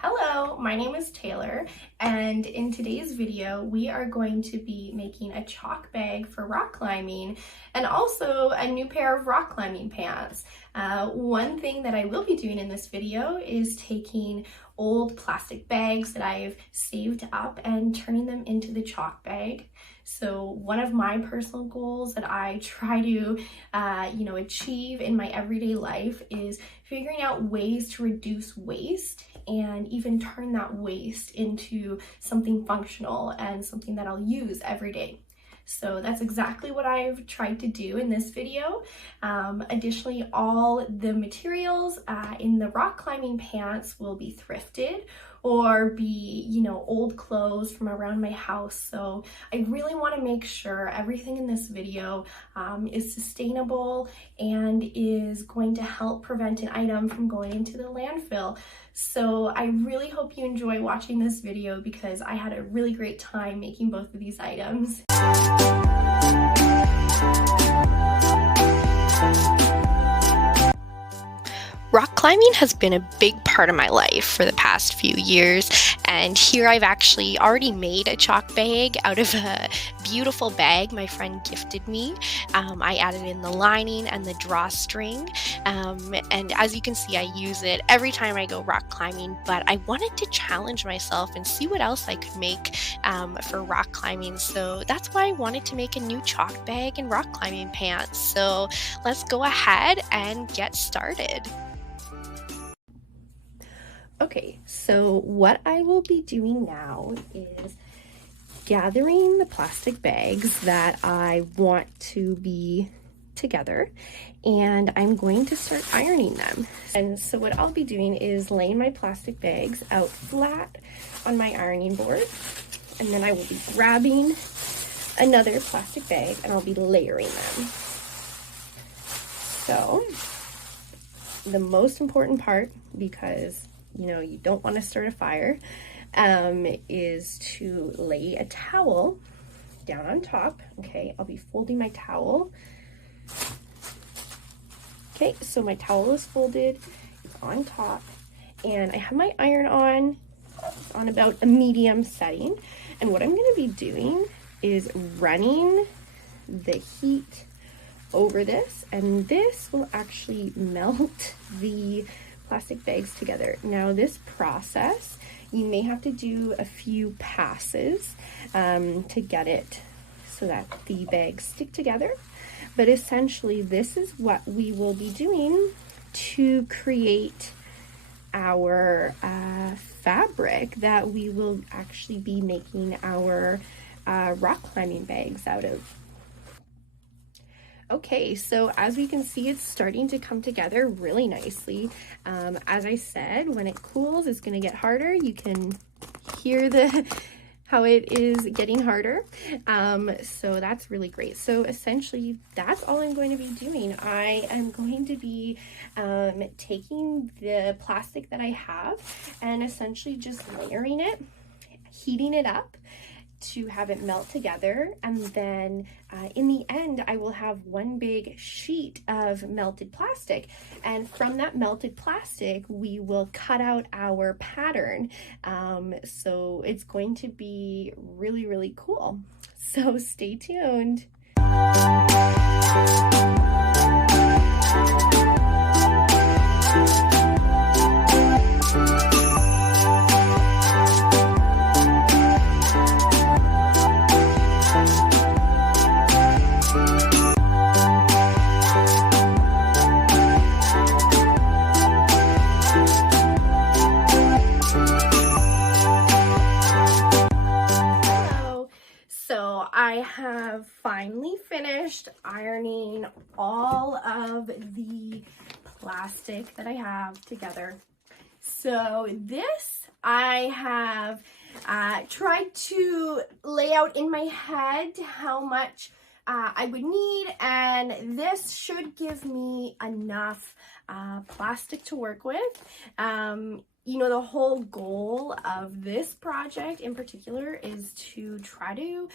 Hello, my name is Taylor, and in today's video we are going to be making a chalk bag for rock climbing and also a new pair of rock climbing pants. One thing that I will be doing in this video is taking old plastic bags that I've saved up and turning them into the chalk bag. So one of my personal goals that I try to achieve in my everyday life is figuring out ways to reduce waste and even turn that waste into something functional and something that I'll use every day. So that's exactly what I've tried to do in this video. Additionally, all the materials in the rock climbing pants will be thrifted or be, old clothes from around my house. So I really want to make sure everything in this video is sustainable and is going to help prevent an item from going into the landfill. So I really hope you enjoy watching this video because I had a really great time making both of these items. Rock climbing has been a big part of my life for the past few years, and here I've actually already made a chalk bag out of a beautiful bag my friend gifted me. I added in the lining and the drawstring, and as you can see, I use it every time I go rock climbing, but I wanted to challenge myself and see what else I could make for rock climbing, so that's why I wanted to make a new chalk bag and rock climbing pants. So let's go ahead and get started. Okay, so what I will be doing now is gathering the plastic bags that I want to be together, and I'm going to start ironing them. And so what I'll be doing is laying my plastic bags out flat on my ironing board, and then I will be grabbing another plastic bag and I'll be layering them. So the most important part, because you don't want to start a fire, is to lay a towel down on top. Okay, I'll be folding my towel. Okay, so my towel is folded, it's on top, and I have my iron on about a medium setting. And what I'm going to be doing is running the heat over this, and this will actually melt the plastic bags together. Now this process, you may have to do a few passes to get it so that the bags stick together, but essentially this is what we will be doing to create our fabric that we will actually be making our rock climbing bags out of. Okay, so as we can see, it's starting to come together really nicely. As I said, when it cools, it's going to get harder. You can hear how it is getting harder. So that's really great. So essentially, that's all I'm going to be doing. I am going to be taking the plastic that I have and essentially just layering it, heating it up to have it melt together, and then in the end I will have one big sheet of melted plastic, and from that melted plastic we will cut out our pattern. So it's going to be really, really cool. So stay tuned. I have finally finished ironing all of the plastic that I have together. So this I have tried to lay out in my head how much I would need, and this should give me enough plastic to work with. The whole goal of this project in particular is to try to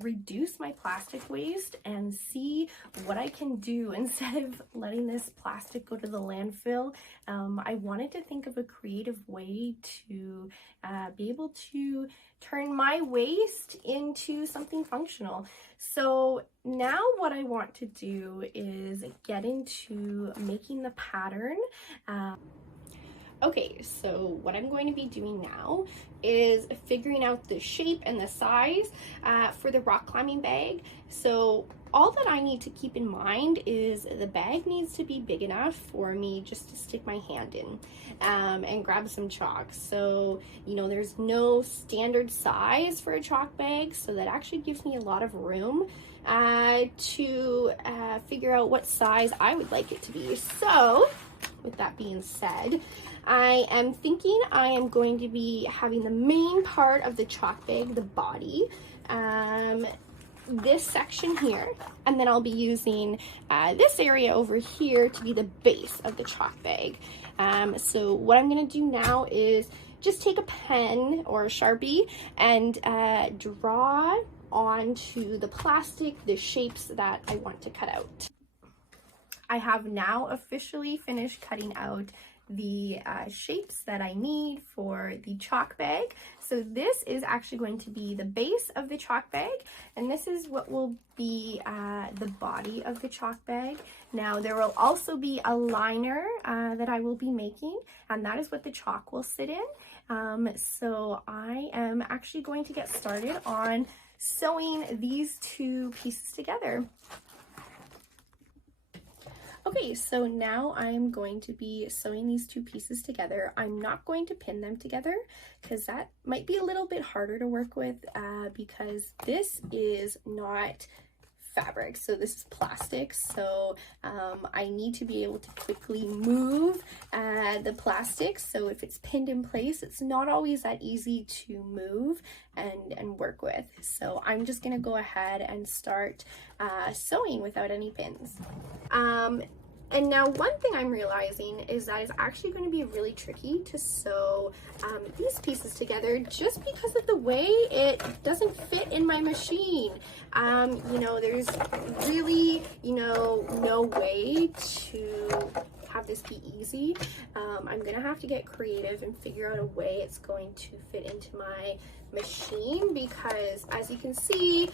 reduce my plastic waste and see what I can do instead of letting this plastic go to the landfill. I wanted to think of a creative way to be able to turn my waste into something functional. So now what I want to do is get into making the pattern. Okay, so what I'm going to be doing now is figuring out the shape and the size for the rock climbing bag. So all that I need to keep in mind is the bag needs to be big enough for me just to stick my hand in and grab some chalk. So, you know, there's no standard size for a chalk bag, so that actually gives me a lot of room to figure out what size I would like it to be. So, with that being said, I am thinking I am going to be having the main part of the chalk bag, the body, this section here, and then I'll be using this area over here to be the base of the chalk bag. So what I'm going to do now is just take a pen or a Sharpie and draw onto the plastic the shapes that I want to cut out. I have now officially finished cutting out the shapes that I need for the chalk bag. So this is actually going to be the base of the chalk bag, and this is what will be the body of the chalk bag. Now there will also be a liner that I will be making, and that is what the chalk will sit in. So I am actually going to get started on sewing these two pieces together. Okay, so now I'm going to be sewing these two pieces together. I'm not going to pin them together because that might be a little bit harder to work with because this is not fabric, so this is plastic. So I need to be able to quickly move the plastic. So if it's pinned in place, it's not always that easy to move and work with. So I'm just gonna go ahead and start sewing without any pins. And now one thing I'm realizing is that it's actually going to be really tricky to sew these pieces together just because of the way it doesn't fit in my machine. You know, there's really, you know, no way to have this be easy. I'm gonna have to get creative and figure out a way it's going to fit into my machine because as you can see,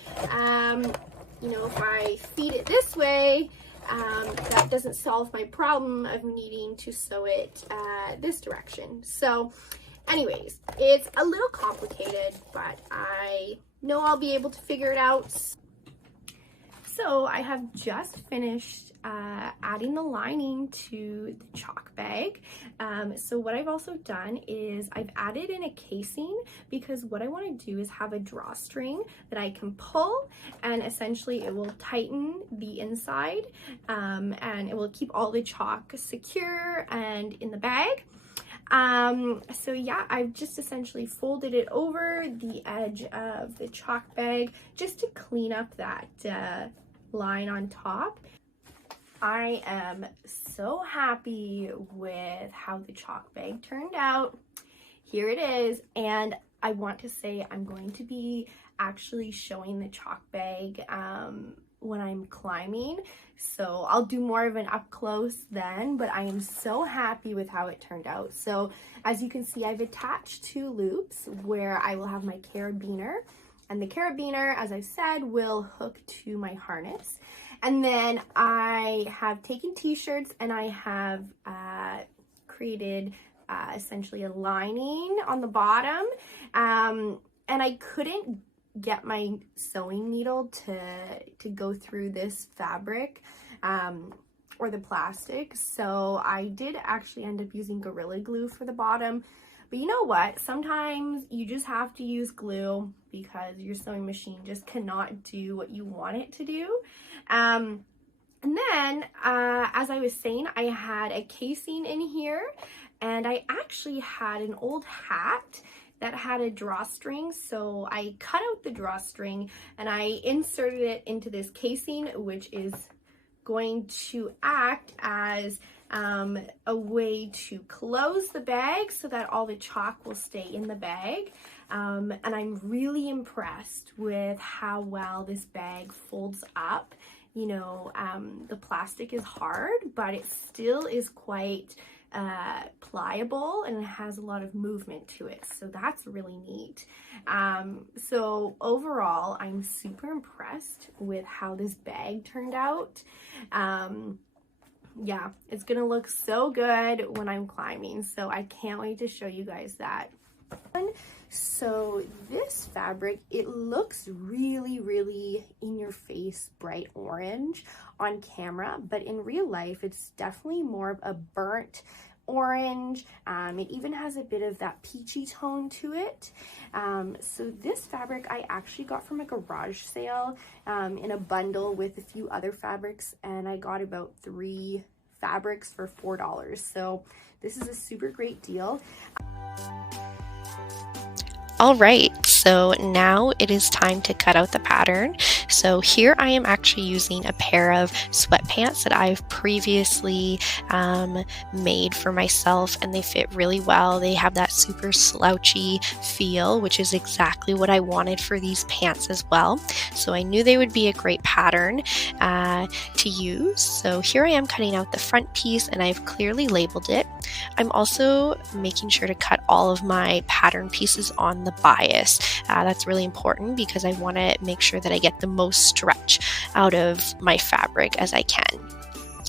you know, if I feed it this way, that doesn't solve my problem of needing to sew it this direction. So anyways, it's a little complicated, but I know I'll be able to figure it out. So I have just finished adding the lining to the chalk bag. So what I've also done is I've added in a casing because what I want to do is have a drawstring that I can pull, and essentially it will tighten the inside and it will keep all the chalk secure and in the bag. So yeah, I've just essentially folded it over the edge of the chalk bag just to clean up that line on top. I am so happy with how the chalk bag turned out. Here it is, and I want to say I'm going to be actually showing the chalk bag when I'm climbing, so I'll do more of an up close then, but I am so happy with how it turned out. So as you can see, I've attached two loops where I will have my carabiner, and the carabiner, as I said, will hook to my harness. And then I have taken t-shirts and I have created essentially a lining on the bottom, and I couldn't get my sewing needle to go through this fabric or the plastic, so I did actually end up using Gorilla Glue for the bottom. But you know what? Sometimes you just have to use glue because your sewing machine just cannot do what you want it to do. And then, as I was saying, I had a casing in here, and I actually had an old hat that had a drawstring. So I cut out the drawstring and I inserted it into this casing, which is going to act as a way to close the bag so that all the chalk will stay in the bag. And I'm really impressed with how well this bag folds up. You know, the plastic is hard, but it still is quite pliable, and it has a lot of movement to it, so that's really neat. So overall, I'm super impressed with how this bag turned out. Yeah, it's gonna look so good when I'm climbing, so I can't wait to show you guys that. So this fabric, it looks really in your face bright orange on camera, but in real life it's definitely more of a burnt orange. It even has a bit of that peachy tone to it. So this fabric I actually got from a garage sale in a bundle with a few other fabrics, and I got about 3 fabrics for $4. So this is a super great deal. All right, so now it is time to cut out the pattern. So here I am actually using a pair of sweatpants that I've previously made for myself, and they fit really well. They have that super slouchy feel, which is exactly what I wanted for these pants as well. So I knew they would be a great pattern to use. So here I am cutting out the front piece, and I've clearly labeled it. I'm also making sure to cut all of my pattern pieces on the bias. That's really important because I want to make sure that I get the most stretch out of my fabric as I can.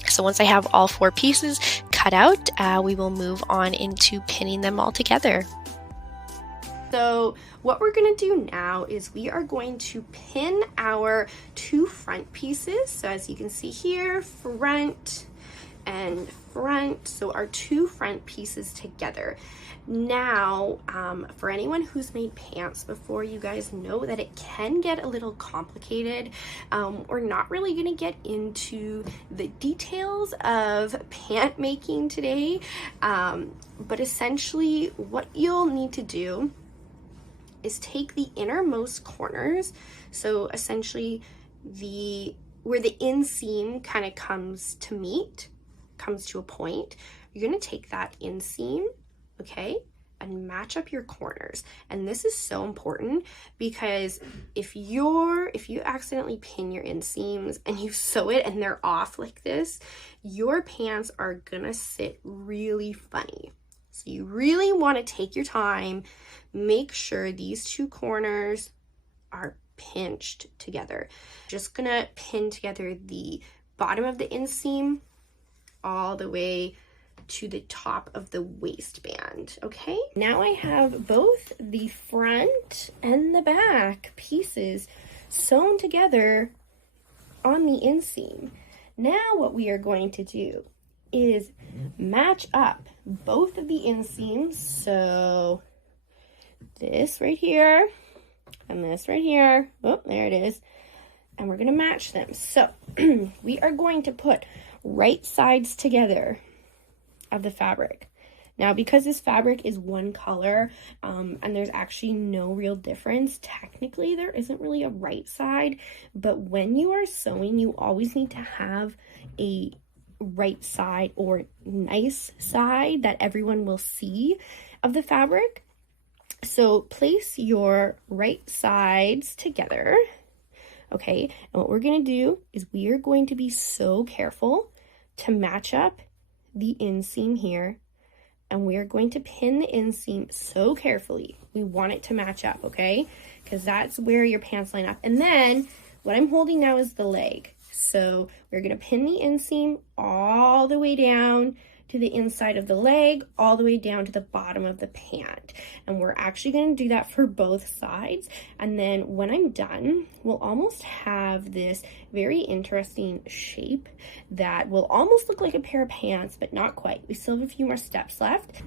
So once I have all 4 pieces cut out, we will move on into pinning them all together. So what we're going to do now is we are going to pin our 2 front pieces. So as you can see here, front and front, so our 2 front pieces together. Now, for anyone who's made pants before, you guys know that it can get a little complicated. We're not really going to get into the details of pant making today, but essentially what you'll need to do is take the innermost corners, so essentially where the inseam kind of comes to a point, you're going to take that inseam, okay, and match up your corners. And this is so important because if you accidentally pin your inseams and you sew it and they're off like this, your pants are gonna sit really funny. So you really want to take your time, make sure these 2 corners are pinched together. Just gonna pin together the bottom of the inseam all the way to the top of the waistband. Okay, now I have both the front and the back pieces sewn together on the inseam. Now what we are going to do is match up both of the inseams, so this right here and this right here. Oh, there it is. And we're going to match them. So we are going to put right sides together of the fabric. Now, because this fabric is one color, and there's actually no real difference, technically there isn't really a right side, but when you are sewing, you always need to have a right side or nice side that everyone will see of the fabric. So place your right sides together, okay? And what we're gonna do is we are going to be so careful to match up the inseam here, and we are going to pin the inseam so carefully. We want it to match up, okay? Because that's where your pants line up. And then what I'm holding now is the leg. So we're gonna pin the inseam all the way down to the inside of the leg, all the way down to the bottom of the pant. And we're actually gonna do that for both sides. And then when I'm done, we'll almost have this very interesting shape that will almost look like a pair of pants, but not quite. We still have a few more steps left.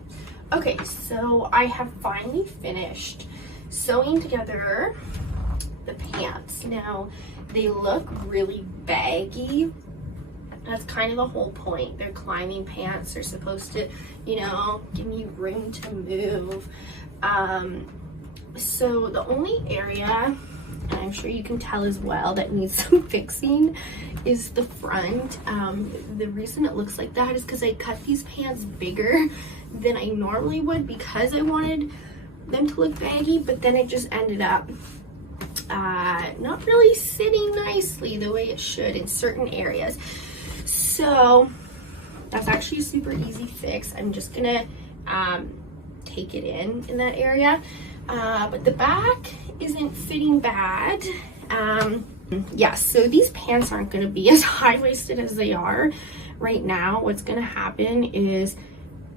Okay, so I have finally finished sewing together the pants. Now, they look really baggy. That's kind of the whole point. They're climbing pants. They're supposed to, you know, give me room to move. So the only area, and I'm sure you can tell as well that needs some fixing, is the front. The reason it looks like that is because I cut these pants bigger than I normally would because I wanted them to look baggy, but then it just ended up not really sitting nicely the way it should in certain areas. So that's actually a super easy fix. I'm just gonna take it in that area, but the back isn't fitting bad. Yeah, so these pants aren't going to be as high-waisted as they are right now. What's going to happen is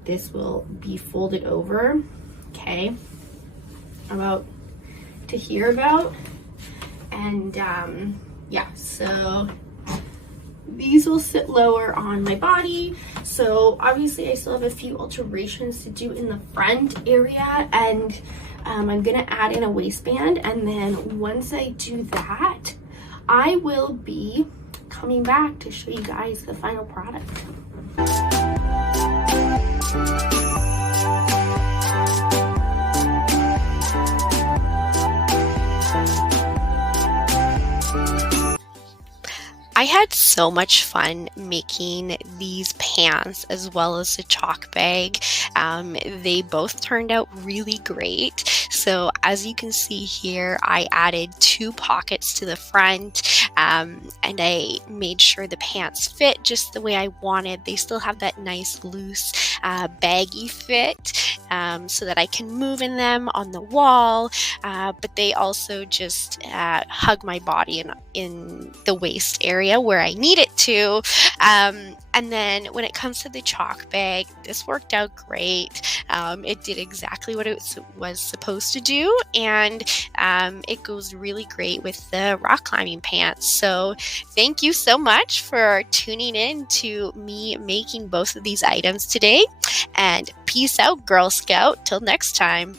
this will be folded over, okay, about to here about, and yeah, so these will sit lower on my body. So obviously I still have a few alterations to do in the front area, and I'm gonna add in a waistband, and then once I do that, I will be coming back to show you guys the final product. I had so much fun making these pants as well as the chalk bag. They both turned out really great. So as you can see here, I added 2 pockets to the front, and I made sure the pants fit just the way I wanted. They still have that nice loose baggy fit, so that I can move in them on the wall, but they also just hug my body in the waist area where I need it to. And then when it comes to the chalk bag, this worked out great. It did exactly what it was supposed to do, and it goes really great with the rock climbing pants. So thank you so much for tuning in to me making both of these items today, and peace out, Girl Scout. Till next time.